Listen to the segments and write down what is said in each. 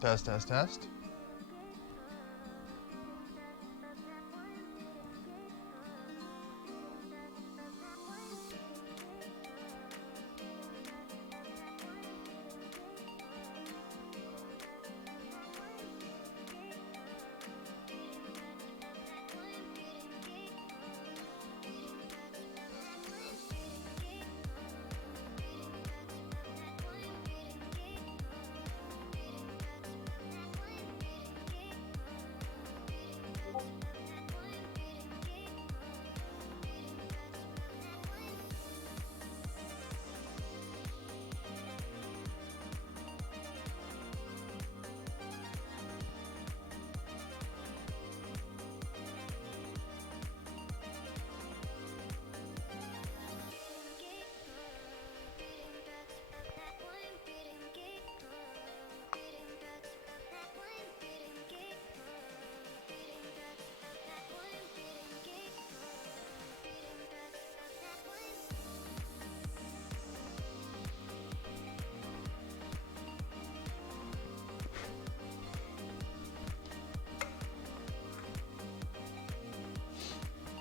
Test, test, test.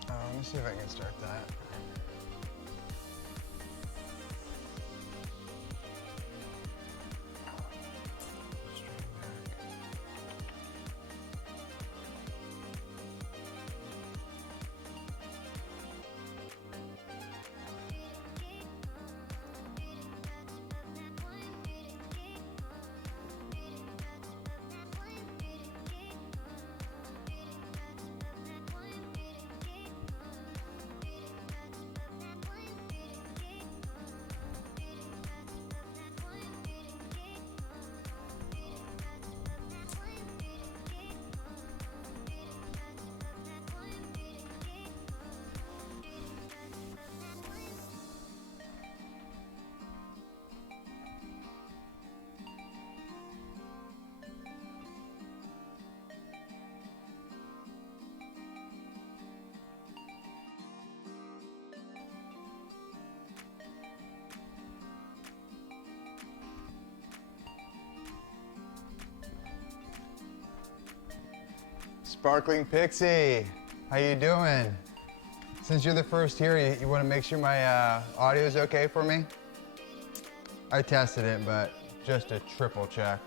Let me see if I can start that. Sparkling Pixie, how you doing? Since you're the first here, you want to make sure my audio is okay for me? I tested it, but just a triple check.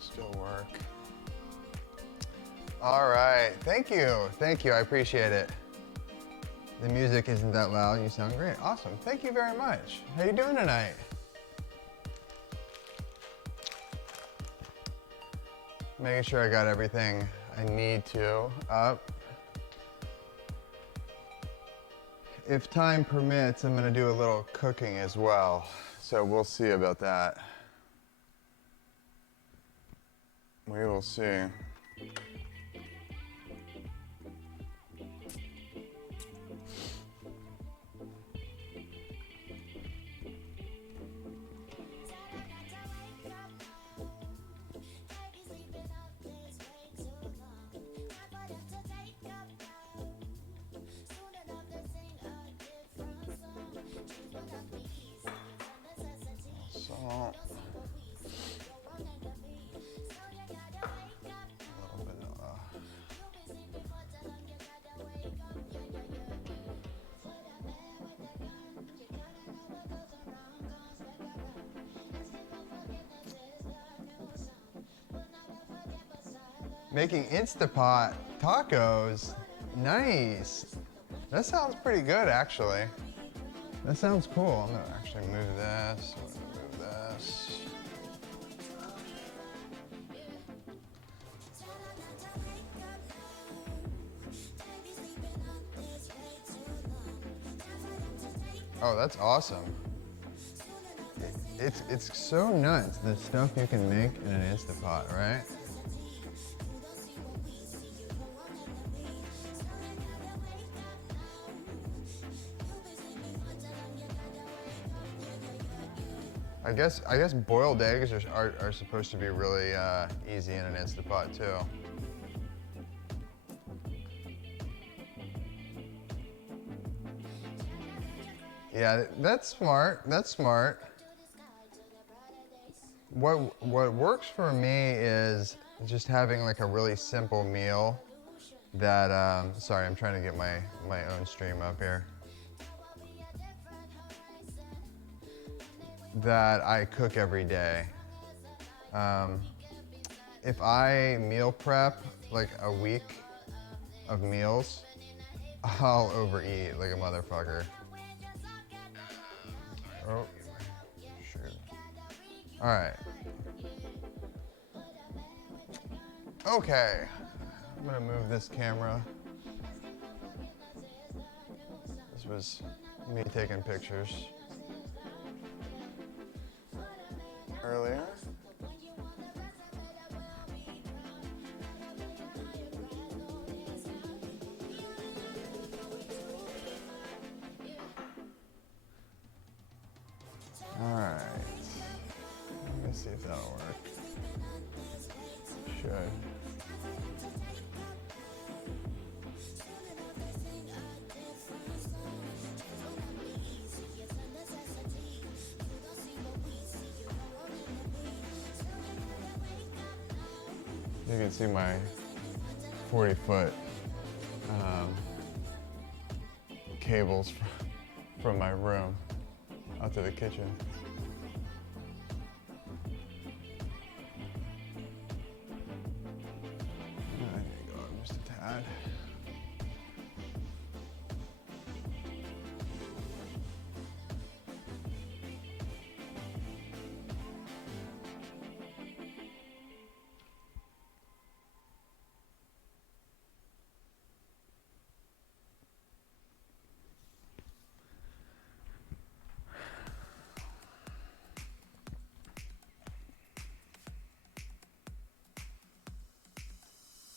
Still work. All right, thank you, I appreciate it. The music isn't that loud, you sound great. Awesome, thank you very much. How you doing tonight? Making sure I got everything I need to up. If time permits, I'm gonna do a little cooking as well, so we'll see about that. We will see. Salt. Making Instapot tacos, nice. That sounds pretty good, actually. That sounds cool. I'm gonna actually move this. Move this. Oh, that's awesome. It's so nuts, the stuff you can make in an Instapot, right? I guess boiled eggs are supposed to be really easy in an Instapot too. Yeah, that's smart. That's smart. What works for me is just having like a really simple meal that, sorry, I'm trying to get my own stream up here. That I cook every day. If I meal prep like a week of meals, I'll overeat like a motherfucker. Oh, shoot. All right. Okay, I'm gonna move this camera. This was me taking pictures earlier. All right, let me see if that'll work. Should. You can see my 40-foot cables from my room out to the kitchen. I need to go up just a tad.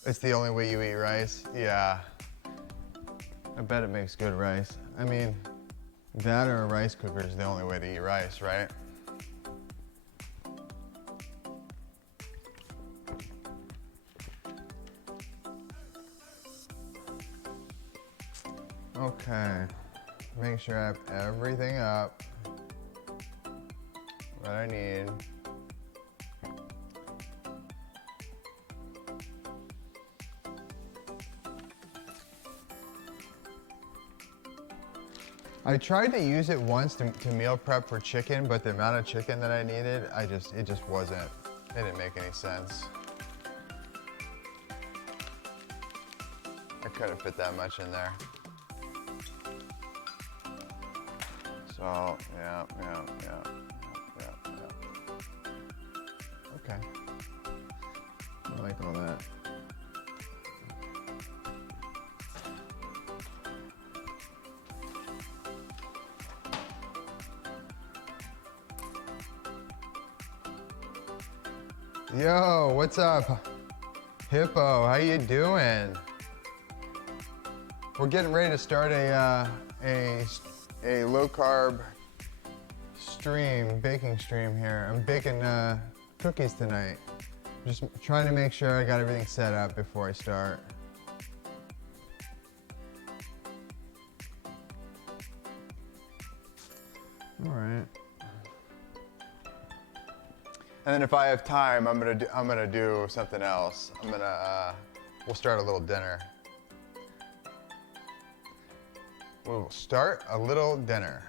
It's the only way you eat rice? Yeah. I bet it makes good rice. I mean, that or a rice cooker is the only way to eat rice, right? Okay. Make sure I have everything up that I need. I tried to use it once to meal prep for chicken, but the amount of chicken that I needed, it just wasn't, it didn't make any sense. I couldn't fit that much in there. So, yeah. Okay. I like all that. Yo, what's up? Hippo, how you doing? We're getting ready to start a low carb stream, baking stream here. I'm baking cookies tonight. Just trying to make sure I got everything set up before I start. All right. And then if I have time, I'm gonna do something else. We'll start a little dinner. We'll start a little dinner.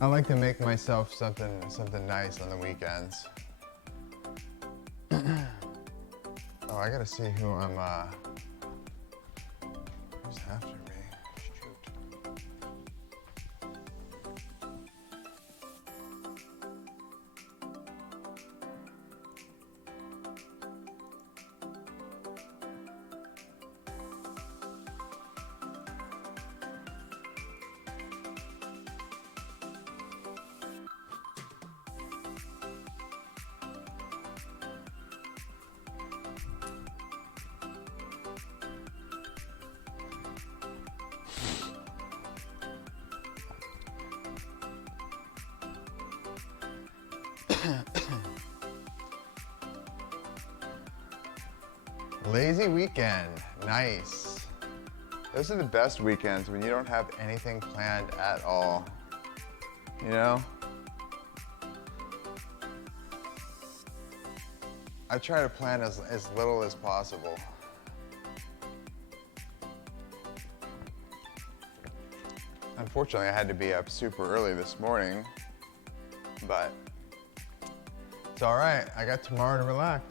I like to make myself something nice on the weekends. Oh, I gotta see who I'm, who's after me? Shoot. Lazy weekend, nice. Those are the best weekends when you don't have anything planned at all, you know? I try to plan as little as possible. Unfortunately, I had to be up super early this morning, but it's all right. I got tomorrow to relax.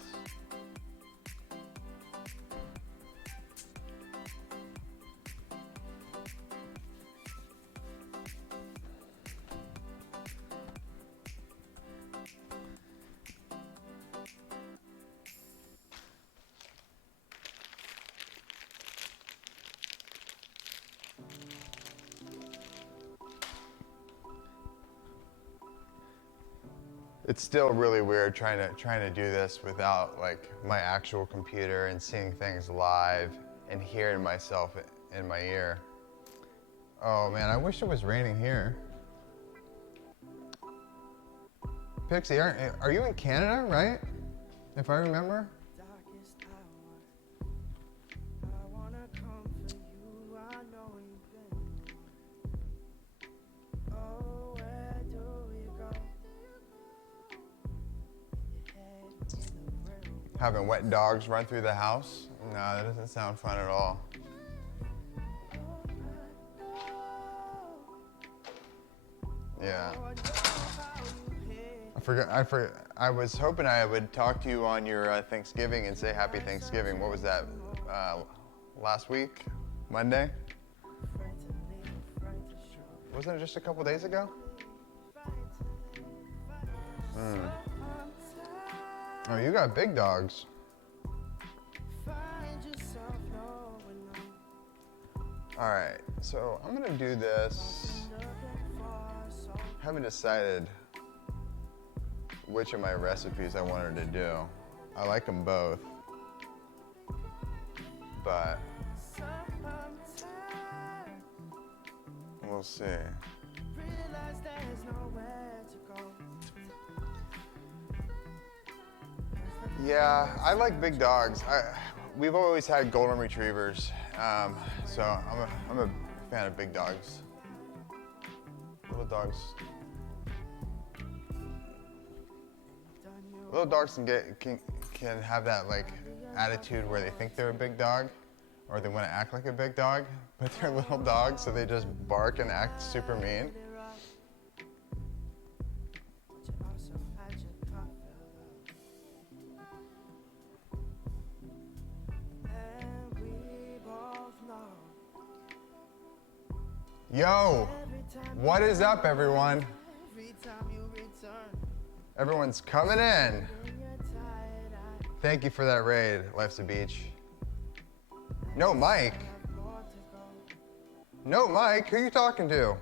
It's still really weird trying to do this without like my actual computer and seeing things live and hearing myself in my ear. Oh man, I wish it was raining here. Pixie, are you in Canada, right? If I remember? Having wet dogs run through the house? No, that doesn't sound fun at all. Yeah. I was hoping I would talk to you on your Thanksgiving and say Happy Thanksgiving. What was that? Last week? Monday? Wasn't it just a couple days ago? Oh, you got big dogs. All right, so I'm gonna do this. Haven't decided which of my recipes I wanted to do. I like them both, but we'll see. Yeah, I like big dogs. We've always had golden retrievers, so I'm a fan of big dogs. Little dogs can have that like attitude where they think they're a big dog, or they want to act like a big dog, but they're little dogs, so they just bark and act super mean. Yo, what is up, everyone? Everyone's coming in. Thank you for that raid, Life's a Beach. No, Mike. No, Mike, who are you talking to?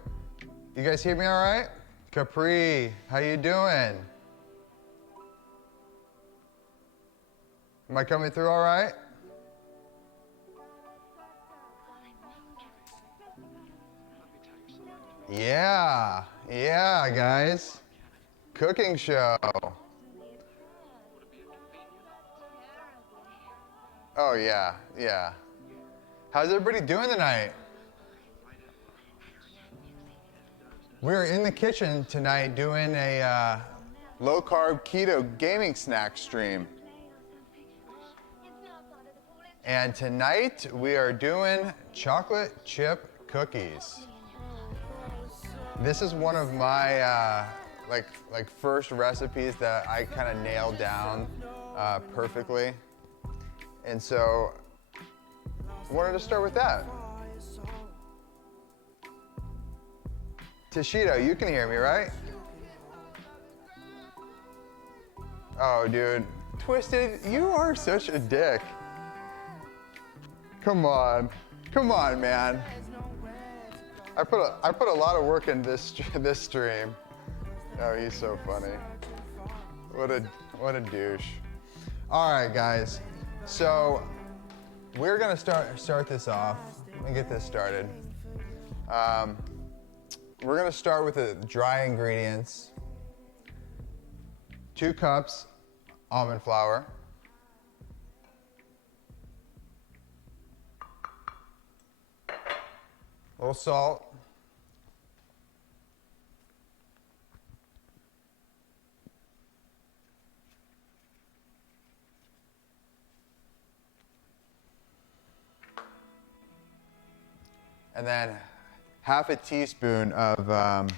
You guys hear me all right? Capri, how you doing? Am I coming through all right? Yeah, guys. Cooking show. Oh, yeah. How's everybody doing tonight? We're in the kitchen tonight doing a low-carb keto gaming snack stream. And tonight we are doing chocolate chip cookies. This is one of my like first recipes that I kind of nailed down perfectly, and so I wanted to start with that. Tashito, you can hear me, right? Oh, dude, Twisted, you are such a dick. Come on, man. I put a lot of work in this stream. Oh, he's so funny. What a douche. All right, guys. So we're gonna start this off and get this started. We're gonna start with the dry ingredients. 2 cups almond flour. A little salt. And then half a teaspoon of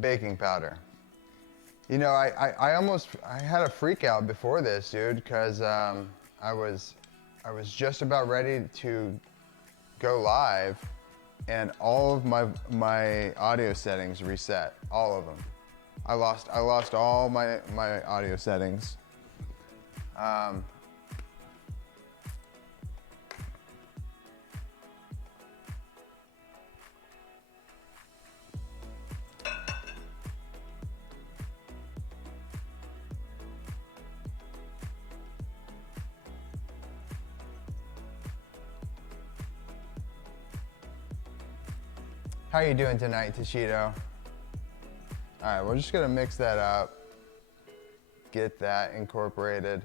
baking powder. You know, I had a freak out before this, dude, because I was just about ready to go live, and all of my audio settings reset, all of them. I lost all my audio settings. How you doing tonight, Tashito? All right, we're just gonna mix that up, get that incorporated.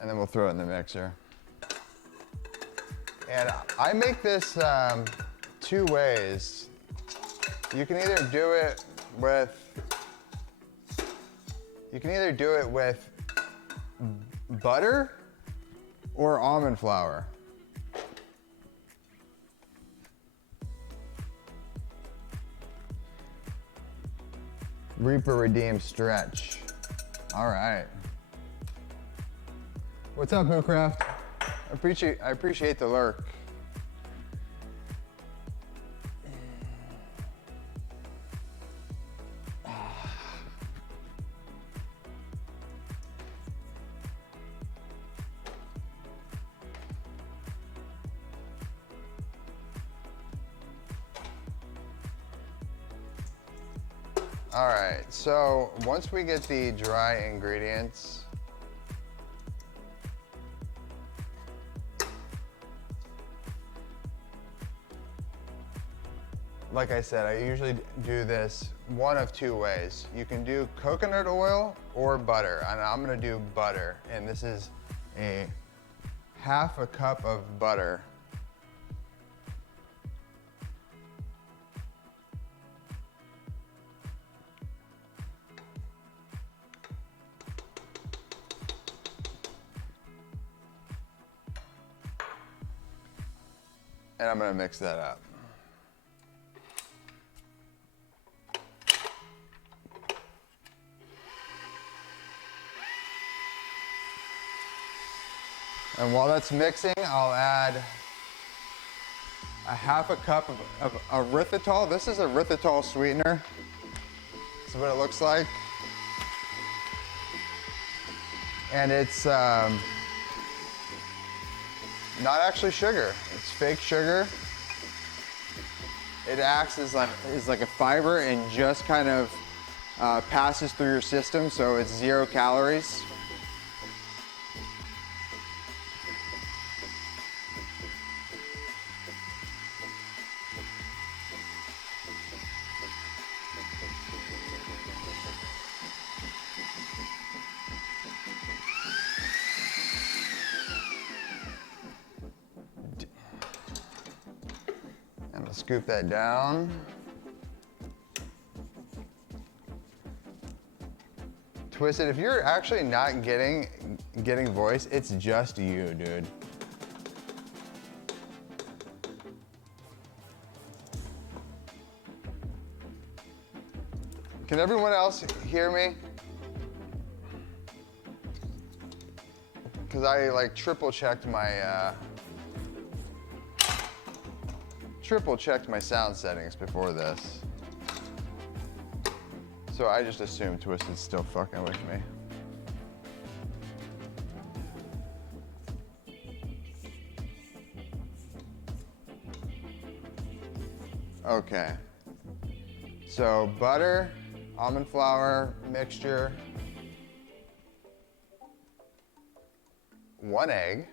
And then we'll throw it in the mixer. And I make this 2 ways. You can either do it with butter or almond flour. Reaper Redeem Stretch. All right. What's up, Hoocraft? I appreciate the lurk. All right, so once we get the dry ingredients, like I said, I usually do this one of 2 ways. You can do coconut oil or butter, and I'm gonna do butter, and this is a half a cup of butter. And I'm gonna mix that up. And while that's mixing, I'll add a half a cup of erythritol. This is erythritol sweetener. This is what it looks like. And it's not actually sugar, it's fake sugar. It acts as like a fiber and just kind of passes through your system, so it's 0 calories. I'm gonna scoop that down. Twisted, if you're actually not getting voice, it's just you, dude. Can everyone else hear me? Because I like triple checked my sound settings before this. So I just assumed Twisted's still fucking with me. Okay. So butter, almond flour mixture. 1 egg.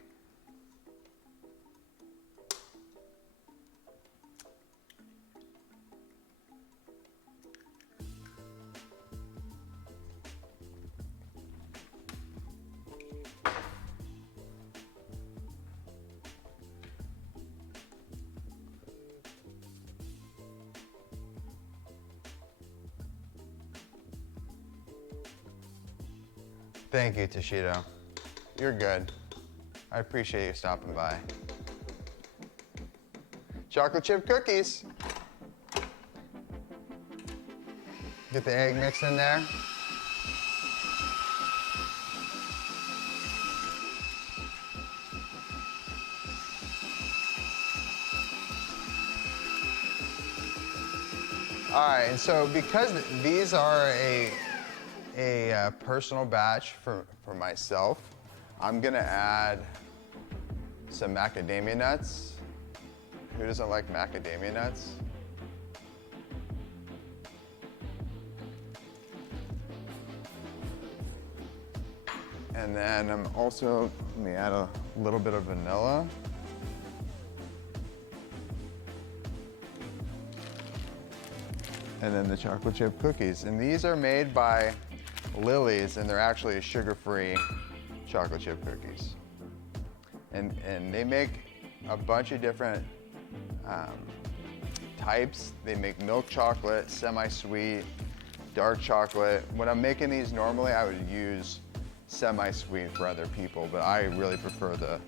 Thank you, Toshito. You're good. I appreciate you stopping by. Chocolate chip cookies. Get the egg mix in there. All right, and so because these are a personal batch for myself, I'm gonna add some macadamia nuts. Who doesn't like macadamia nuts? And then I'm also, let me add a little bit of vanilla. And then the chocolate chip cookies. And these are made by Lily's, and they're actually sugar-free chocolate chip cookies. And they make a bunch of different types. They make milk chocolate, semi-sweet, dark chocolate. When I'm making these normally, I would use semi-sweet for other people, but I really prefer the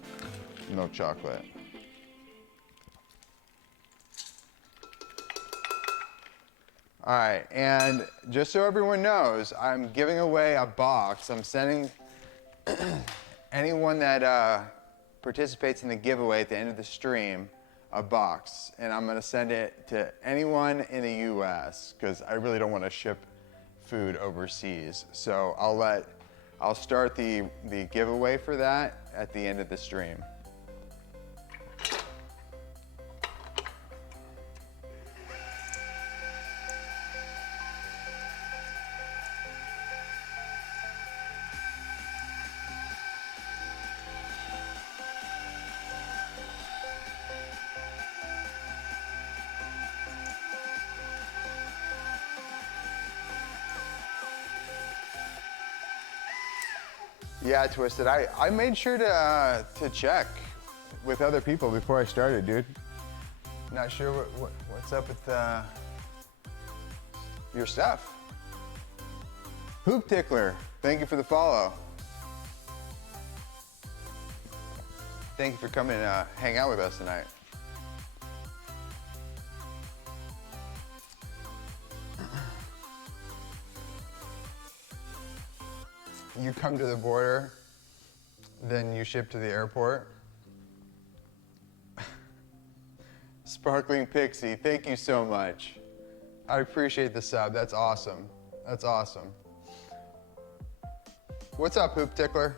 milk chocolate. All right, and just so everyone knows, I'm giving away a box. I'm sending anyone that participates in the giveaway at the end of the stream a box, and I'm gonna send it to anyone in the US because I really don't want to ship food overseas. So I'll start the giveaway for that at the end of the stream. Yeah, Twisted. I made sure to check with other people before I started, dude. Not sure what's up with your stuff. Hoop Tickler, thank you for the follow. Thank you for coming and hang out with us tonight. You come to the border, then you ship to the airport. Sparkling Pixie, thank you so much. I appreciate the sub, that's awesome. That's awesome. What's up, Hoop Tickler?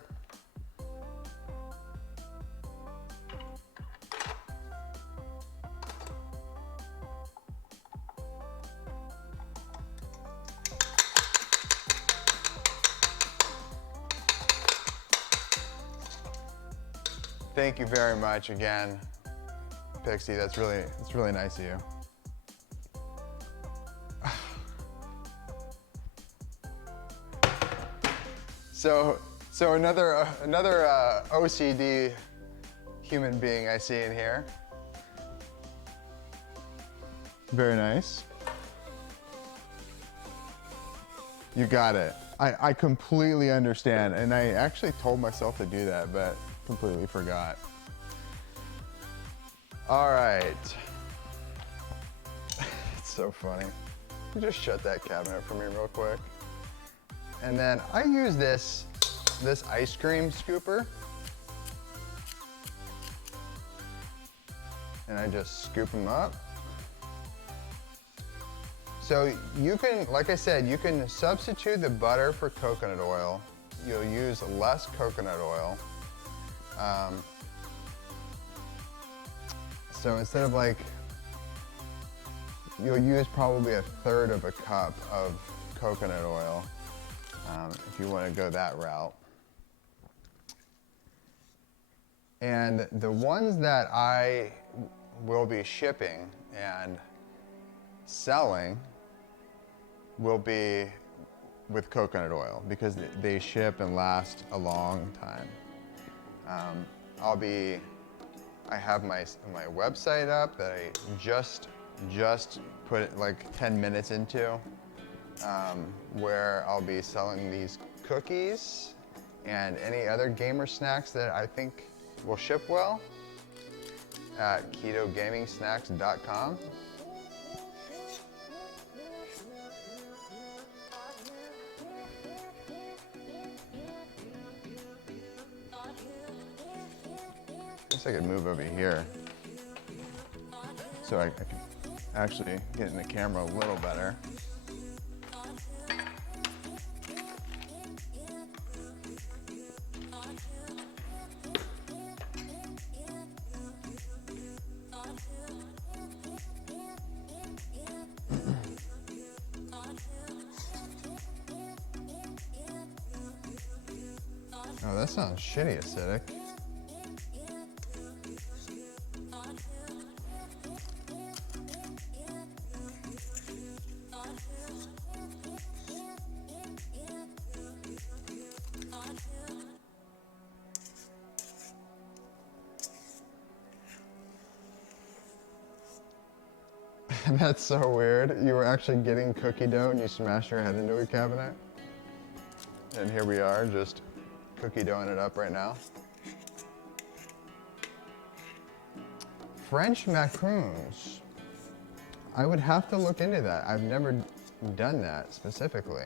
Thank you very much again, Pixie. It's really nice of you. So another OCD human being I see in here. Very nice. You got it. I completely understand, and I actually told myself to do that, but completely forgot. All right. It's so funny. You just shut that cabinet for me real quick. And then I use this ice cream scooper. And I just scoop them up. So you can, like I said, you can substitute the butter for coconut oil. You'll use less coconut oil. So instead of you'll use probably 1/3 of a cup of coconut oil if you want to go that route. And the ones that I will be shipping and selling will be with coconut oil because they ship and last a long time. I have my website up that I just put it like 10 minutes into, where I'll be selling these cookies and any other gamer snacks that I think will ship well at ketogamingsnacks.com. I could move over here so I can actually get in the camera a little better. Oh, that sounds shitty acidic. That's so weird. You were actually getting cookie dough and you smashed your head into a cabinet. And here we are, just cookie doughing it up right now. French macaroons. I would have to look into that. I've never done that specifically.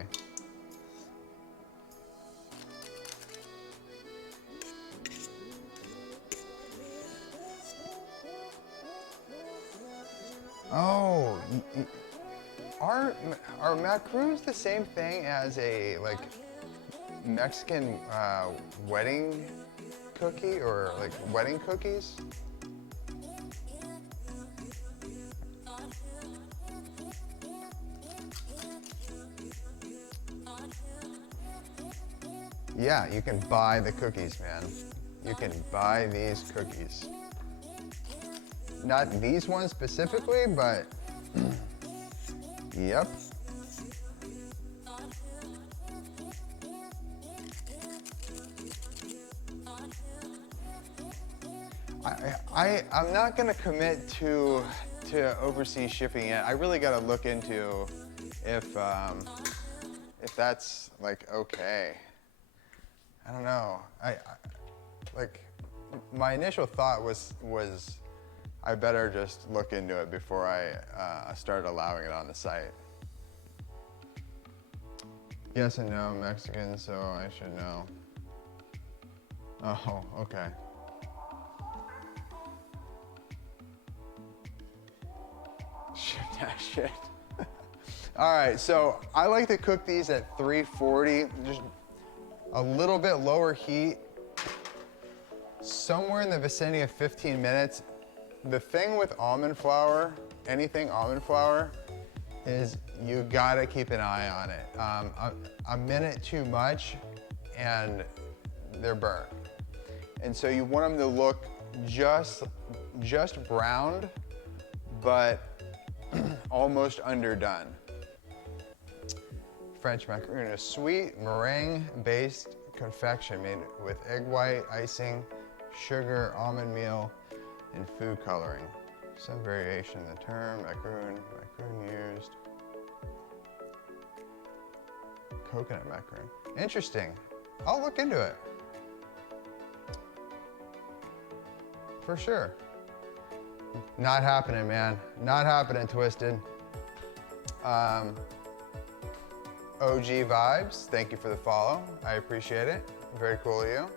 Oh, are macaroons the same thing as a like Mexican wedding cookie or like wedding cookies? Yeah, you can buy the cookies, man. You can buy these cookies. Not these ones specifically, but yep. I'm not gonna commit to overseas shipping yet. I really gotta look into if that's like okay. I don't know. I like my initial thought was I better just look into it before I start allowing it on the site. Yes and no, Mexican, so I should know. Oh, okay. Shit that shit. All right, so I like to cook these at 340, just a little bit lower heat, somewhere in the vicinity of 15 minutes. The thing with almond flour, anything almond flour, is you gotta keep an eye on it. A minute too much and they're burnt. And so you want them to look just browned, but almost underdone. French macaroon, a sweet meringue-based confection made with egg white, icing, sugar, almond meal, and food coloring. Some variation in the term, macaroon used. Coconut macaroon. Interesting. I'll look into it. For sure. Not happening, man. Not happening, Twisted. OG Vibes, thank you for the follow. I appreciate it. Very cool of you.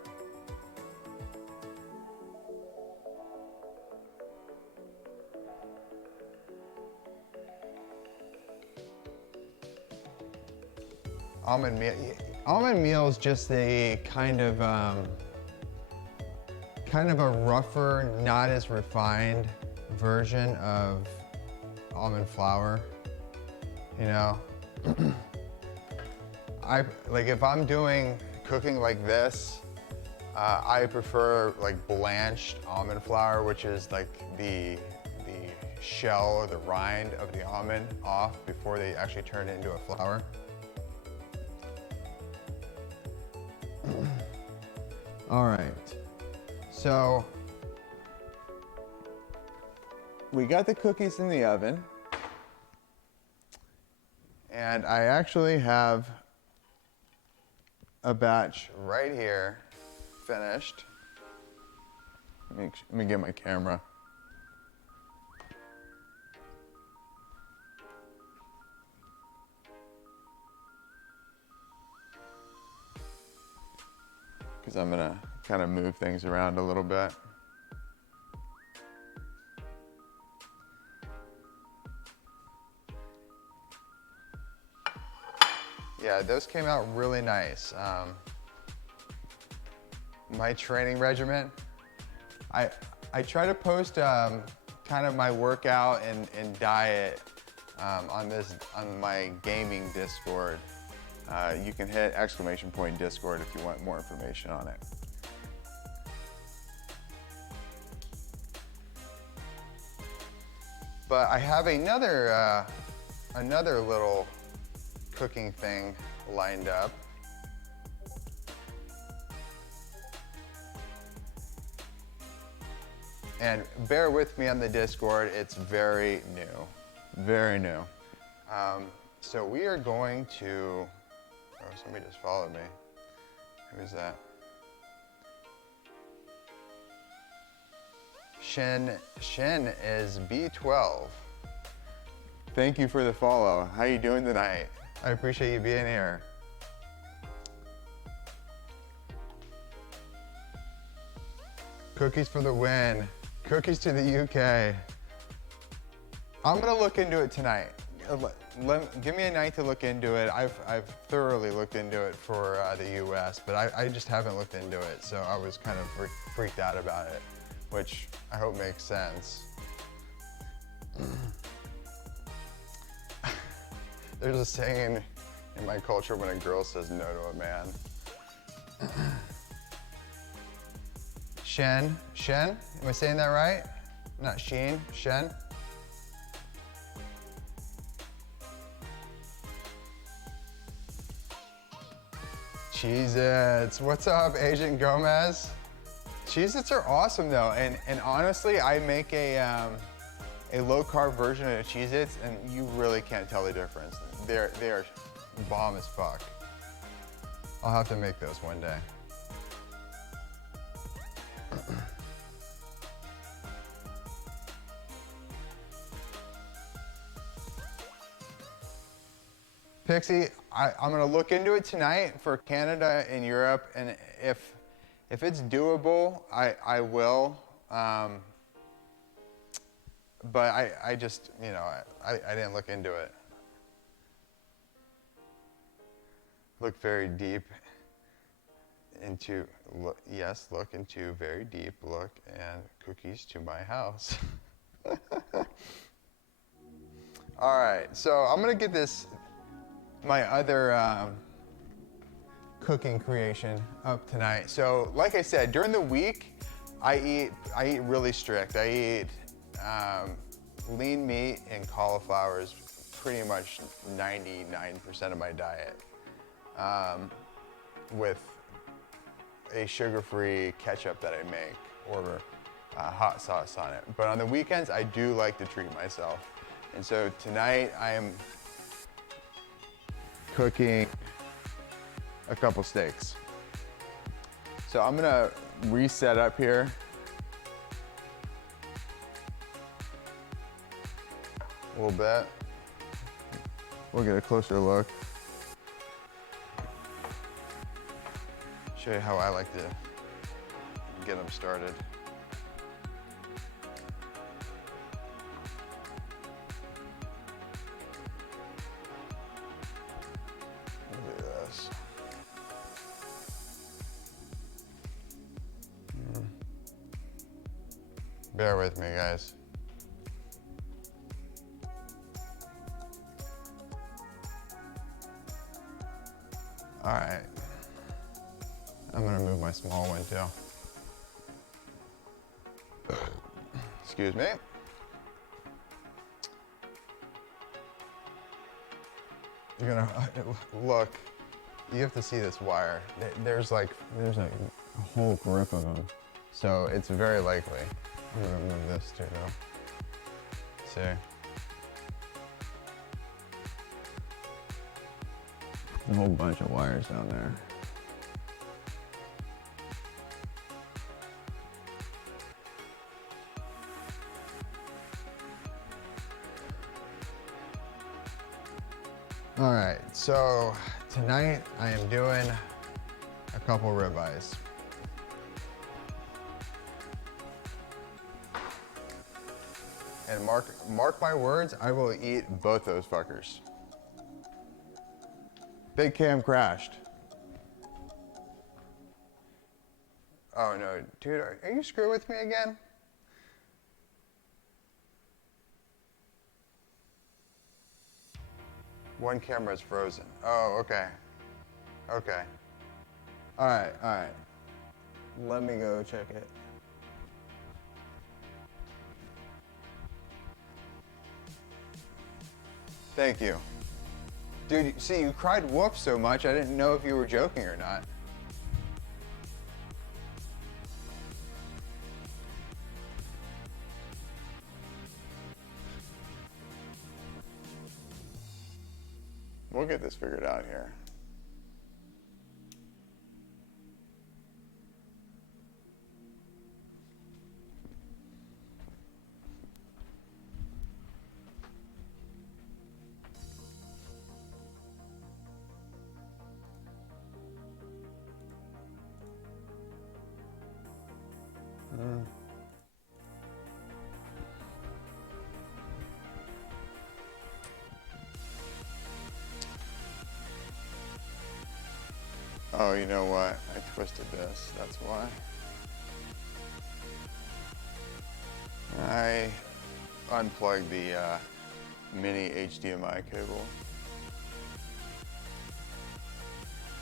Almond meal is just a kind of a rougher, not as refined version of almond flour. You know, if I'm doing cooking like this, I prefer like blanched almond flour, which is like the shell or the rind of the almond off before they actually turn it into a flour. All right, so we got the cookies in the oven, and I actually have a batch right here finished. Let me get my camera. Because I'm gonna kind of move things around a little bit. Yeah, those came out really nice. My training regimen, I try to post kind of my workout and diet on my gaming Discord. You can hit ! Discord if you want more information on it. But I have another little cooking thing lined up. And bear with me on the Discord, it's very new, very new. So we are going to, oh, somebody just followed me. Who is that? Shin is B12. Thank you for the follow. How you doing tonight? I appreciate you being here. Cookies for the win. Cookies to the UK. I'm gonna look into it tonight. Give me a night to look into it. I've thoroughly looked into it for the US, but I just haven't looked into it, so I was kind of freaked out about it, which I hope makes sense. There's a saying in my culture when a girl says no to a man. Shen, am I saying that right? Not Sheen, Shen? Cheez-Its, what's up, Agent Gomez? Cheez-Its are awesome though, and honestly, I make a low-carb version of Cheez-Its, and you really can't tell the difference. They are bomb as fuck. I'll have to make those one day. Pixie, I'm gonna look into it tonight for Canada and Europe, and if it's doable, I will. But I just, you know, I didn't look into it. Look very deep into, yes, look into very deep look and cookies to my house. All right, so I'm gonna get my other cooking creation up tonight. So like I said, during the week, I eat really strict. I eat lean meat and cauliflower is pretty much 99% of my diet, with a sugar-free ketchup that I make or hot sauce on it. But on the weekends, I do like to treat myself. And so tonight I am cooking a couple steaks. So I'm gonna reset up here. A little bit. We'll get a closer look. Show you how I like to get them started. Look at this. Bear with me, guys. All right. I'm gonna move my small one too. Excuse me. You're gonna look. You have to see this wire. There's a whole grip of them, so it's very likely. I'm gonna move this too, though. See, a whole bunch of wires down there. All right, so tonight I am doing a couple ribeyes. And mark my words, I will eat both those fuckers. Big cam crashed. Oh no, dude, are you screwing with me again? One camera is frozen. Oh, okay. Okay. All right. Let me go check it. Thank you. Dude, see, you cried whoops so much, I didn't know if you were joking or not. We'll get this figured out here. Oh, you know what? I twisted this, that's why. I unplugged the mini HDMI cable.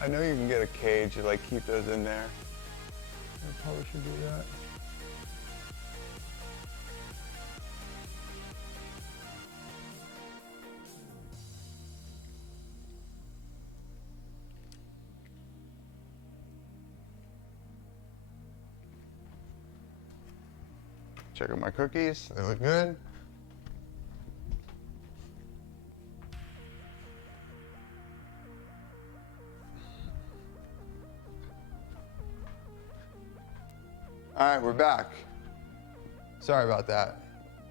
I know you can get a cage to like keep those in there. I probably should do that. Check out my cookies, they look good. All right, we're back. Sorry about that.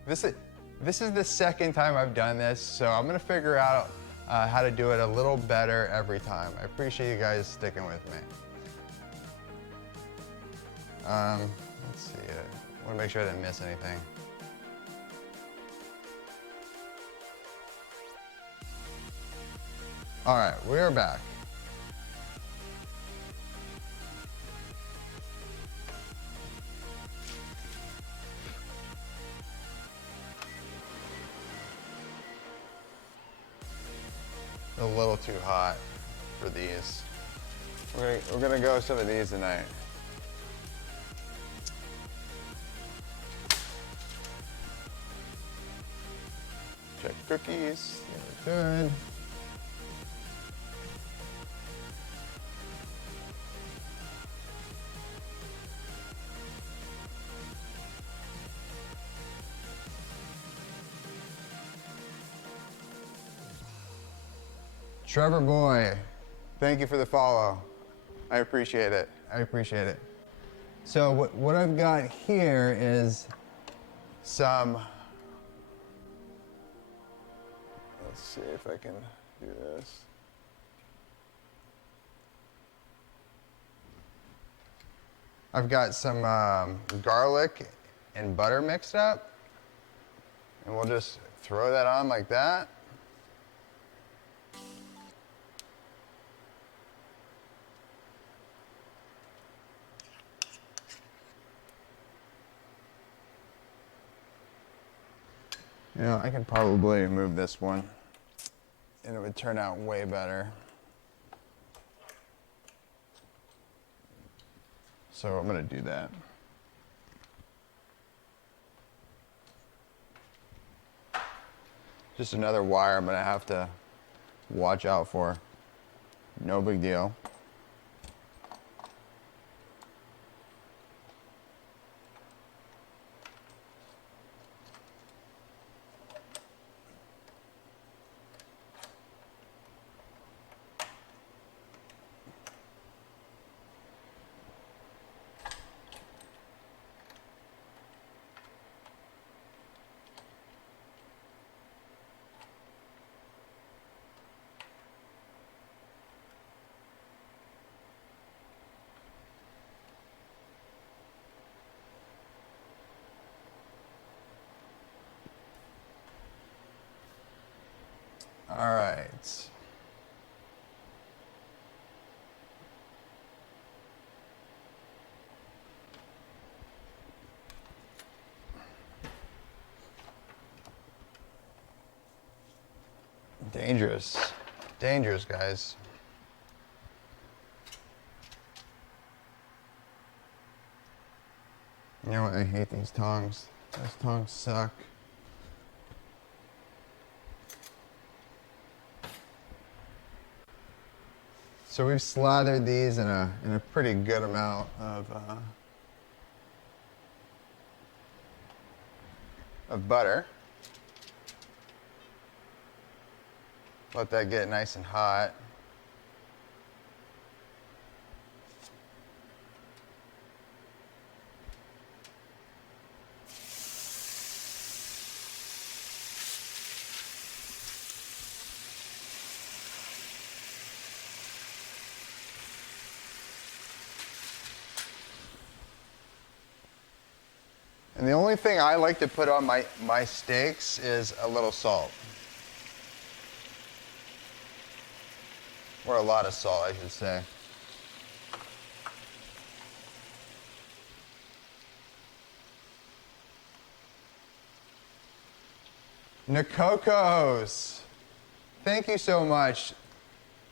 This is the second time I've done this, so I'm gonna figure out how to do it a little better every time. I appreciate you guys sticking with me. Let's see. I want to make sure I didn't miss anything. All right, we are back. A little too hot for these. We're gonna go some of these tonight. Check cookies, they look good. Trevor Boy, thank you for the follow. I appreciate it. So what I've got here is some, let's see if I can do this. I've got some garlic and butter mixed up, and we'll just throw that on like that. You know, I could probably move this one and it would turn out way better. So I'm gonna do that. Just another wire I'm gonna have to watch out for. No big deal. All right. Dangerous. Dangerous, guys. You know what? I hate these tongs. Those tongs suck. So we've slathered these in a pretty good amount of butter. Let that get nice and hot. And the only thing I like to put on my steaks is a little salt. Or a lot of salt, I should say. Nakokos, thank you so much.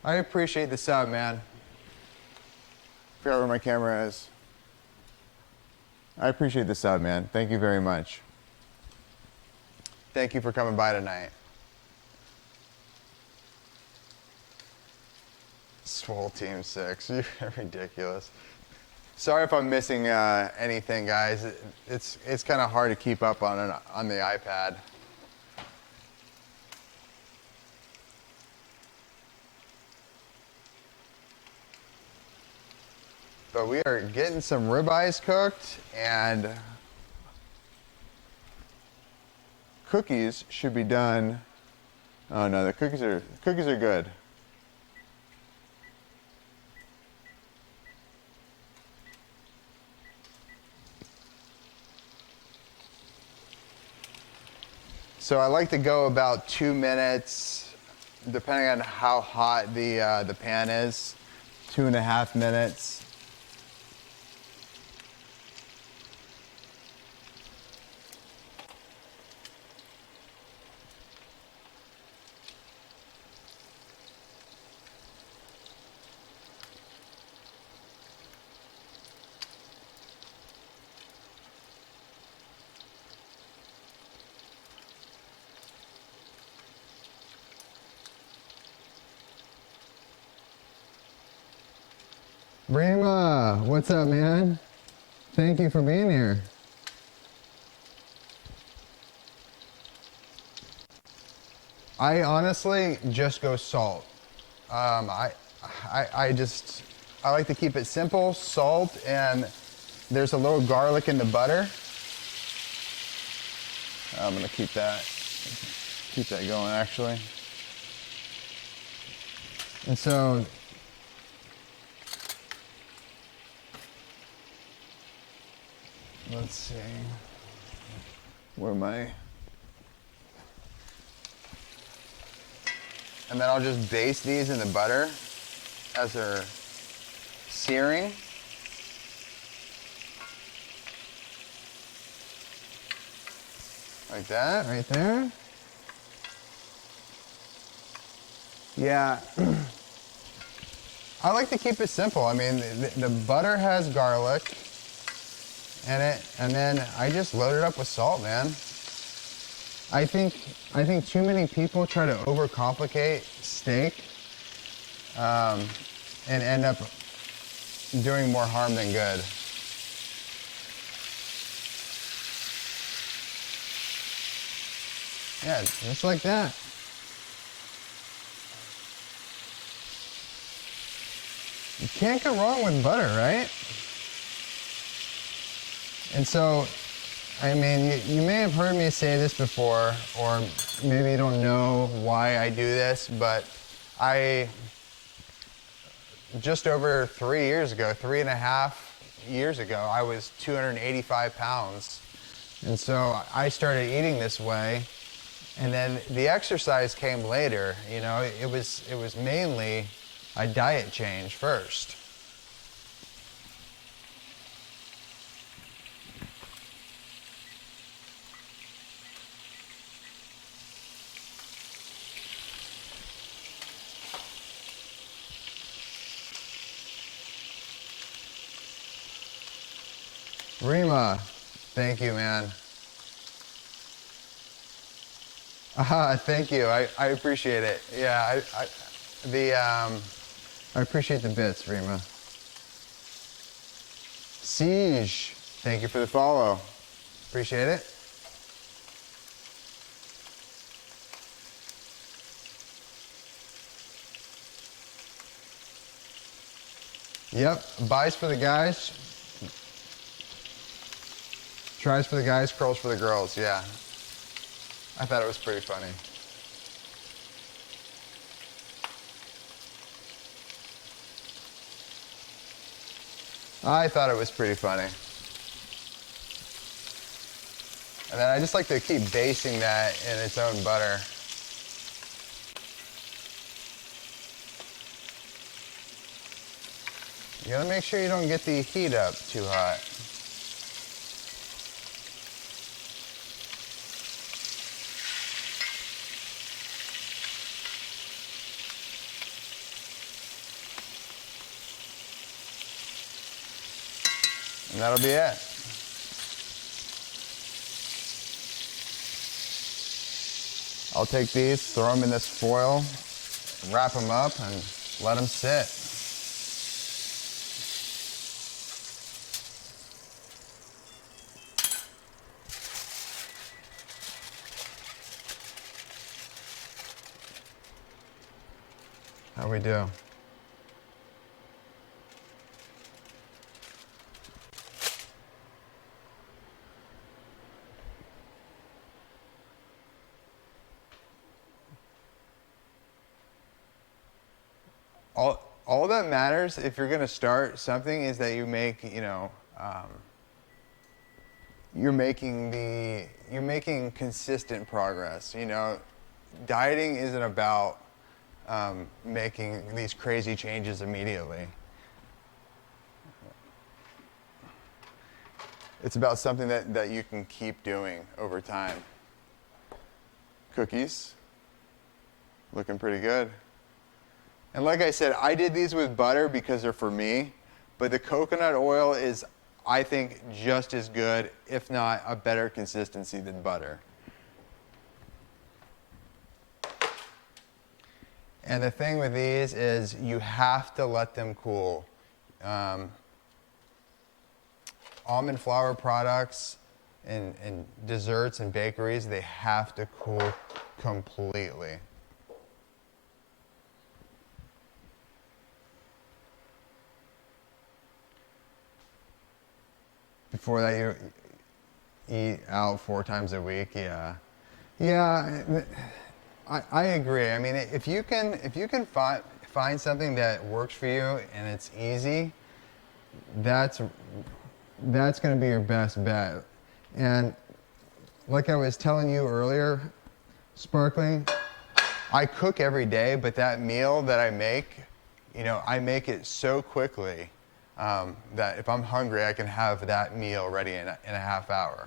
I appreciate the sub, man. Forgot where my camera is. I appreciate the sub, man. Thank you very much. Thank you for coming by tonight. Swole Team 6, you're ridiculous. Sorry if I'm missing anything, guys. It's kind of hard to keep up on the iPad. But we are getting some ribeyes cooked, and cookies should be done. Oh no, the cookies are good. So I like to go about 2 minutes, depending on how hot the pan is. 2.5 minutes. Rima, what's up, man? Thank you for being here. I honestly just go salt. I like to keep it simple, salt, and there's a little garlic in the butter. I'm gonna keep that going actually. And so let's see, where am I? And then I'll just baste these in the butter as they're searing. Like that, right there. Yeah. I like to keep it simple. I mean, the butter has garlic in it, and then I just load it up with salt, man. I think too many people try to overcomplicate steak and end up doing more harm than good. Yeah, just like that. You can't go wrong with butter, right? And so, I mean, you may have heard me say this before, or maybe you don't know why I do this, but just over 3 years ago, 3.5 years ago, I was 285 pounds. And so I started eating this way, and then the exercise came later. You know, it was mainly a diet change first. Rima, thank you, man. Thank you. I appreciate it. Yeah, I appreciate the bits, Rima. Siege, thank you for the follow. Appreciate it. Yep, buys for the guys, tries for the guys, curls for the girls. Yeah, I thought it was pretty funny. I thought it was pretty funny. And then I just like to keep basting that in its own butter. You gotta make sure you don't get the heat up too hot. And that'll be it. I'll take these, throw them in this foil, wrap them up, and let them sit. How we do? All that matters if you're going to start something is that you make, you know, you're making consistent progress. You know, dieting isn't about making these crazy changes immediately. It's about something that you can keep doing over time. Cookies, looking pretty good. And like I said, I did these with butter because they're for me, but the coconut oil is, I think, just as good, if not a better consistency than butter. And the thing with these is you have to let them cool. Almond flour products and desserts and bakeries, they have to cool completely. Before that, you eat out 4 times a week. Yeah. I agree. I mean, if you can find something that works for you and it's easy, that's going to be your best bet. And like I was telling you earlier, Sparkling, I cook every day, but that meal that I make, you know, I make it so quickly that if I'm hungry, I can have that meal ready in a half hour.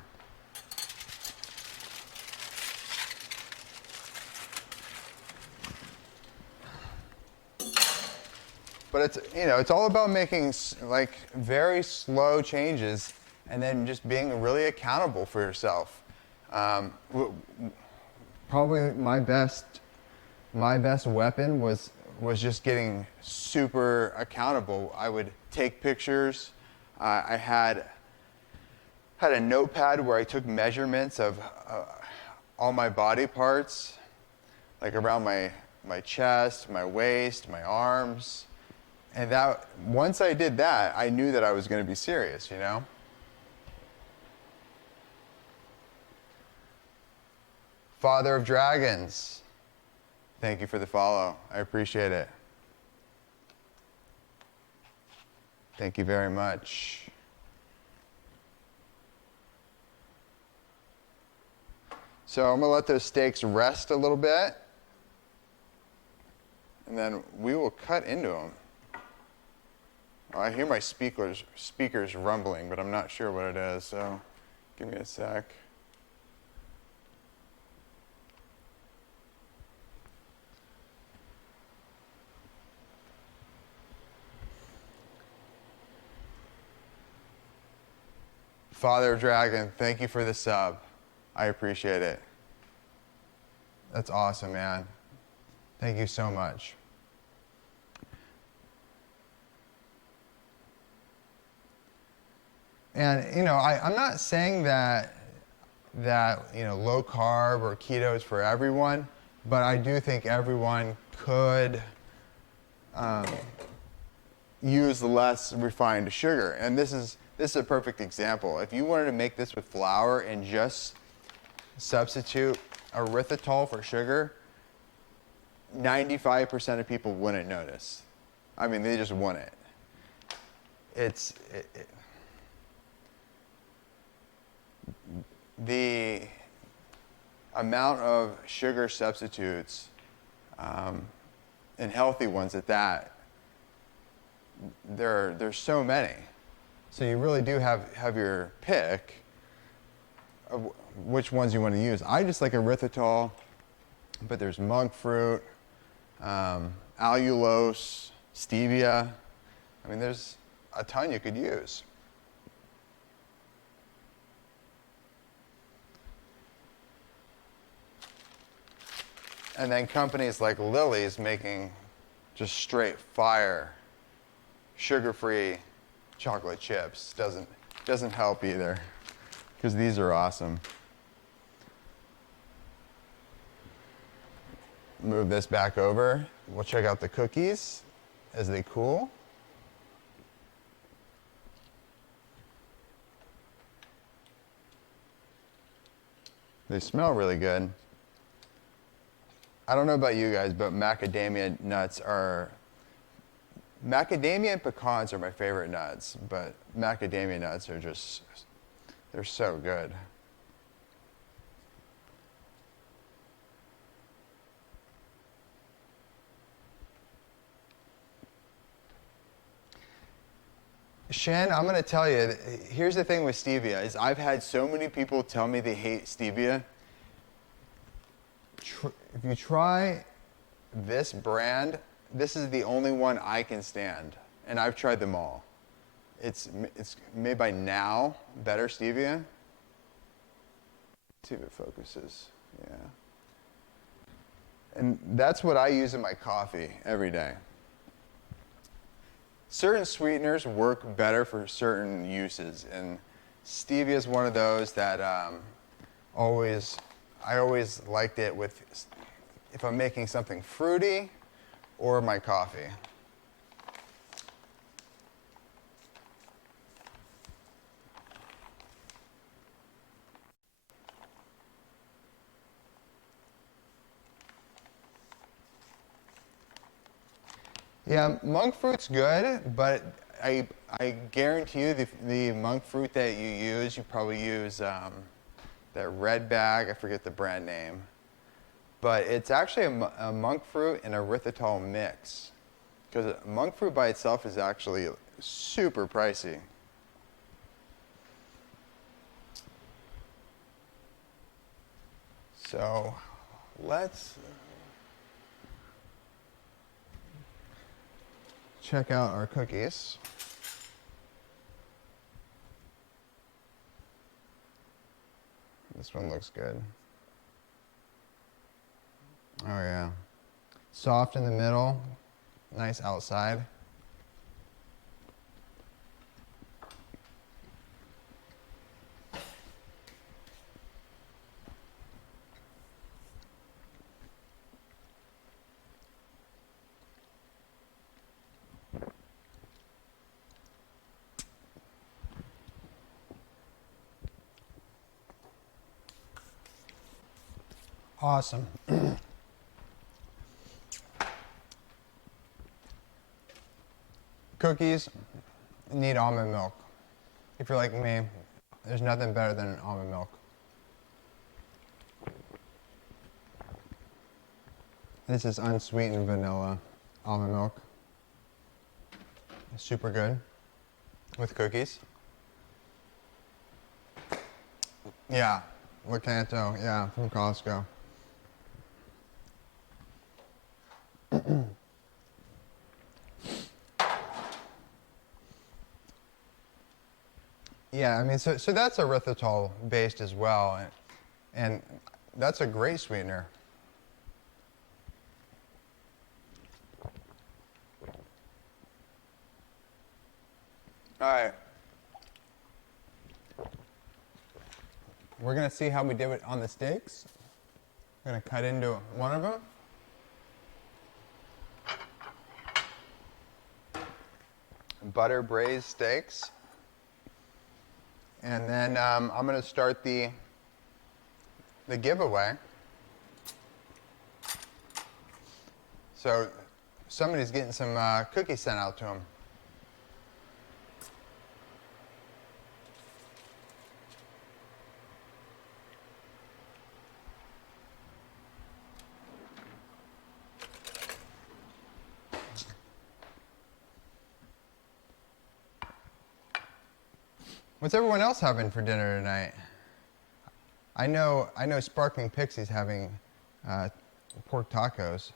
But it's, you know, it's all about making like very slow changes and then just being really accountable for yourself. Probably my best weapon was just getting super accountable. I would take pictures. I had a notepad where I took measurements of all my body parts, like around my chest, my waist, my arms. And that, once I did that, I knew that I was going to be serious, you know? Father of Dragons, thank you for the follow. I appreciate it. Thank you very much. So I'm going to let those steaks rest a little bit, and then we will cut into them. I hear my speakers rumbling, but I'm not sure what it is, so give me a sec. Father of Dragon, thank you for the sub. I appreciate it. That's awesome, man. Thank you so much. And, you know, I'm not saying that, you know, low carb or keto is for everyone, but I do think everyone could use less refined sugar. And this is a perfect example. If you wanted to make this with flour and just substitute erythritol for sugar, 95% of people wouldn't notice. I mean, they just wouldn't. The amount of sugar substitutes, and healthy ones at that, there's so many. So you really do have your pick of which ones you want to use. I just like erythritol, but there's monk fruit, allulose, stevia. I mean, there's a ton you could use. And then companies like Lily's making just straight fire, sugar-free chocolate chips doesn't help either, because these are awesome. Move this back over. We'll check out the cookies as they cool. They smell really good. I don't know about you guys, but macadamia and pecans are my favorite nuts, but macadamia nuts are just, they're so good. Shen, I'm going to tell you, here's the thing with stevia, is I've had so many people tell me they hate stevia. If you try this brand, this is the only one I can stand, and I've tried them all. It's made by Now, Better Stevia. Let's see if it focuses, yeah. And that's what I use in my coffee every day. Certain sweeteners work better for certain uses, and stevia is one of those that I always liked it with, if I'm making something fruity or my coffee. Yeah, monk fruit's good, but I guarantee you the monk fruit that you use, you probably use that red bag, I forget the brand name. But it's actually a monk fruit and erythritol mix. Because monk fruit by itself is actually super pricey. So let's check out our cookies. This one looks good. Oh yeah. Soft in the middle, nice outside. Awesome. Cookies need almond milk. If you're like me, there's nothing better than almond milk. This is unsweetened vanilla almond milk. It's super good with cookies. Yeah, Keto, yeah, from Costco. Yeah, I mean, so that's erythritol based as well, and that's a great sweetener. All right. We're gonna see how we did it on the steaks. I'm gonna cut into one of them. Butter braised steaks. And then I'm going to start the giveaway. So somebody's getting some cookies sent out to them. What's everyone else having for dinner tonight? I know Sparkling Pixie's having pork tacos.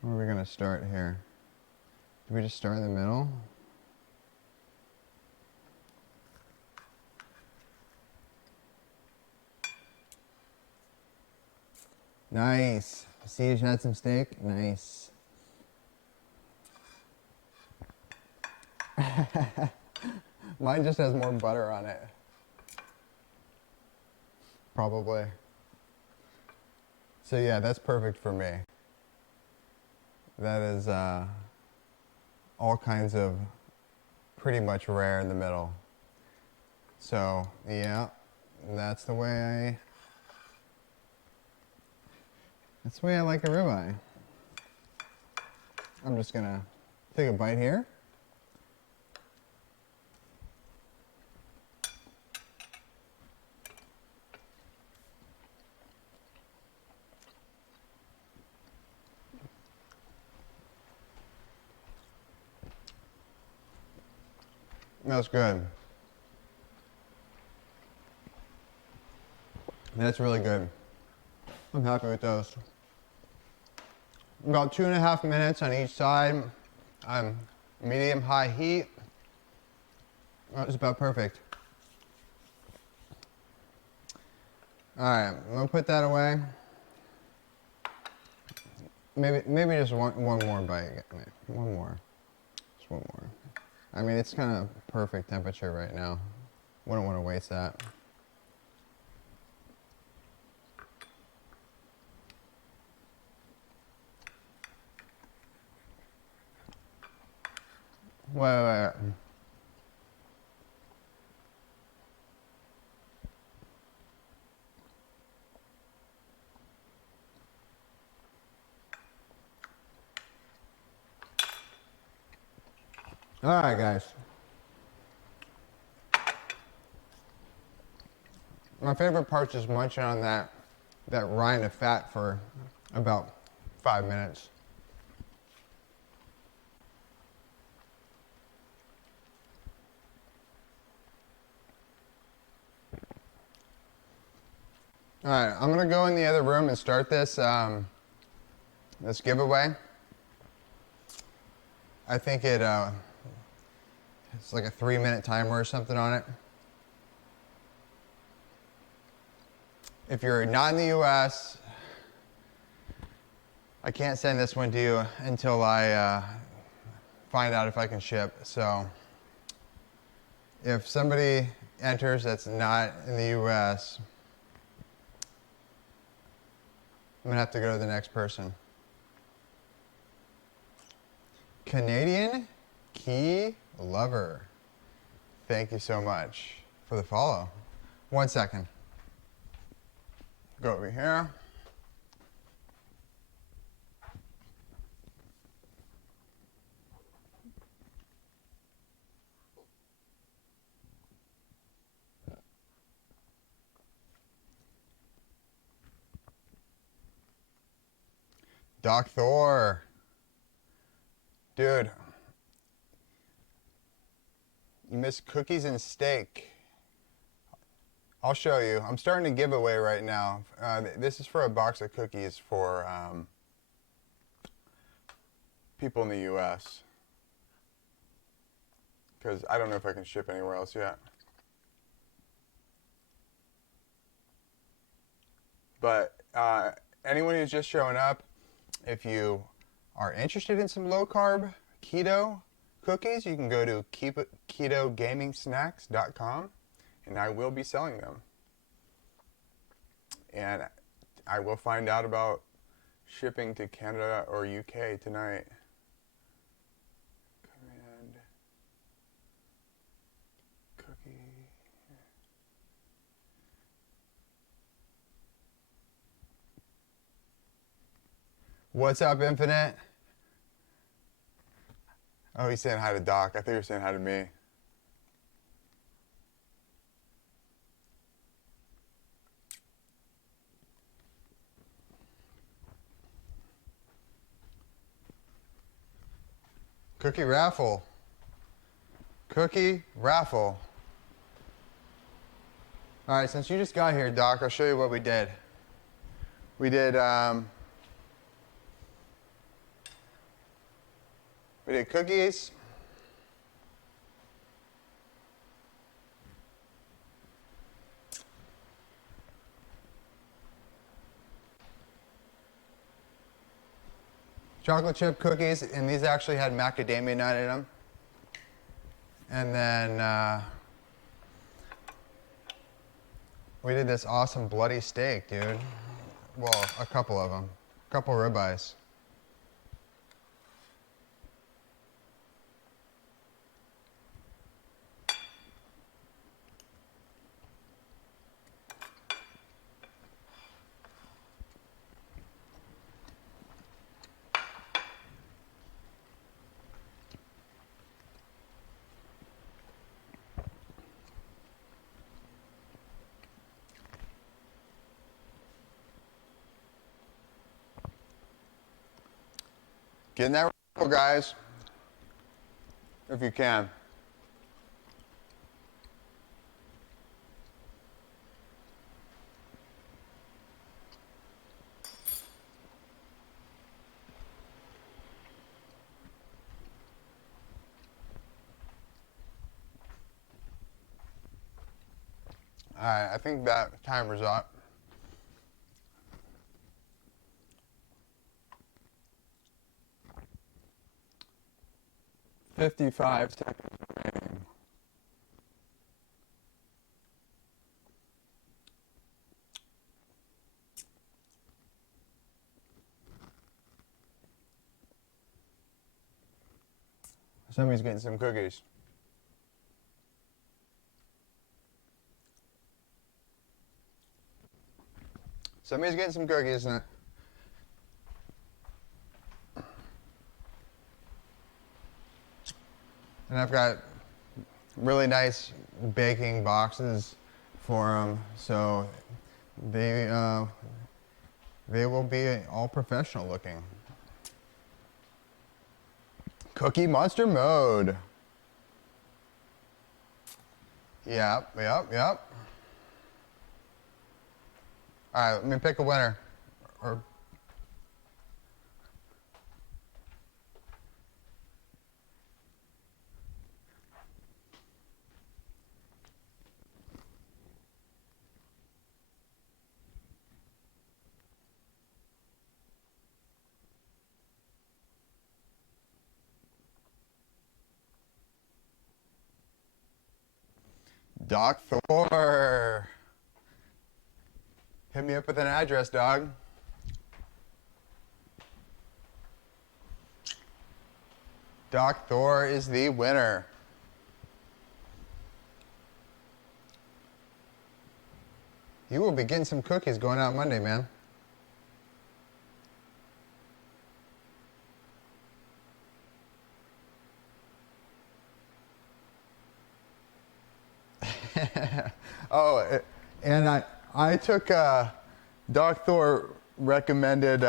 Where are we gonna start here? Do we just start in the middle? Nice. See, you had some steak? Nice. Mine just has more butter on it. Probably. So yeah, that's perfect for me. That is all kinds of pretty much rare in the middle. So yeah, that's the way I like a ribeye. I'm just gonna take a bite here. That's good. That's really good. I'm happy with those. About 2.5 minutes on each side. Medium high heat. That was about perfect. All right, I'm gonna put that away. Maybe just one more bite. One more. Just one more. I mean, it's kind of perfect temperature right now. Wouldn't want to waste that. Wait. All right, guys. My favorite part is munching on that rind of fat for about 5 minutes. All right, I'm gonna go in the other room and start this this giveaway. I think it's like a 3-minute timer or something on it. If you're not in the US, I can't send this one to you until I find out if I can ship. So if somebody enters that's not in the US, I'm gonna have to go to the next person. Canadian Key Lover. Thank you so much for the follow. 1 second. Go over here. Doc Thor. Dude, you missed cookies and steak. I'll show you. I'm starting a giveaway right now. This is for a box of cookies for people in the US. Because I don't know if I can ship anywhere else yet. But anyone who's just showing up, if you are interested in some low-carb keto cookies, you can go to ketogamingsnacks.com, and I will be selling them. And I will find out about shipping to Canada or UK tonight. Command cookie. What's up, Infinite? Oh, he's saying hi to Doc. I thought you were saying hi to me. Cookie raffle. Cookie raffle. All right, since you just got here, Doc, I'll show you what we did. We did cookies. Chocolate chip cookies, and these actually had macadamia nut in them. And then we did this awesome bloody steak, dude. Well, a couple of them. A couple ribeyes. Get in that raffle, guys, if you can. All right, I think that timer's up. "55 seconds remaining." Somebody's getting some cookies. Somebody's getting some cookies, isn't it? And I've got really nice baking boxes for them, so they will be all professional looking. Cookie Monster mode. Yep. All right, let me pick a winner. Or Doc Thor. Hit me up with an address, dog. Doc Thor is the winner. You will be getting some cookies going out Monday, man. Oh, and I took Doc Thor recommended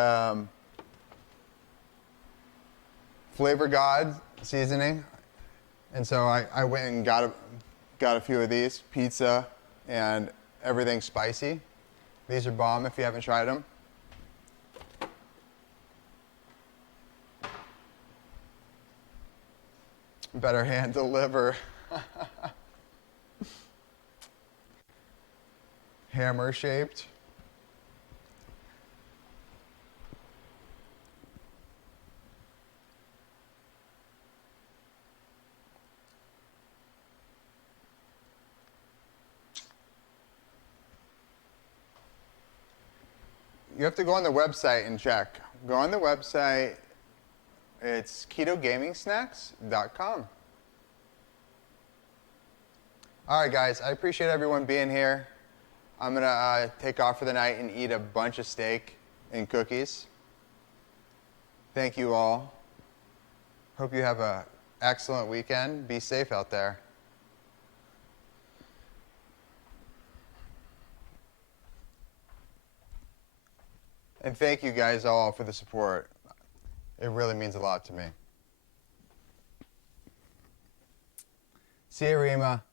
Flavor God seasoning, and so I went and got a few of these, pizza and everything spicy. These are bomb if you haven't tried them. Better hand deliver. Hammer shaped. You have to go on the website and check. Go on the website. It's ketogamingsnacks.com. All right, guys. I appreciate everyone being here. I'm going to take off for the night and eat a bunch of steak and cookies. Thank you all. Hope you have an excellent weekend. Be safe out there. And thank you guys all for the support. It really means a lot to me. See you, Rima.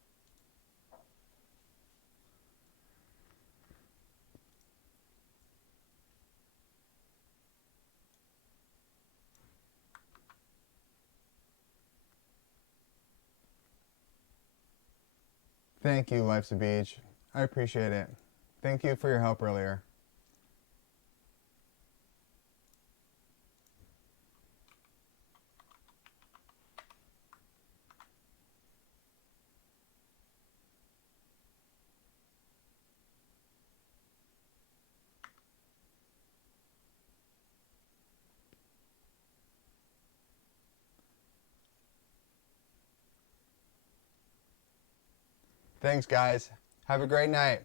Thank you, Life's a Beach. I appreciate it. Thank you for your help earlier. Thanks, guys. Have a great night.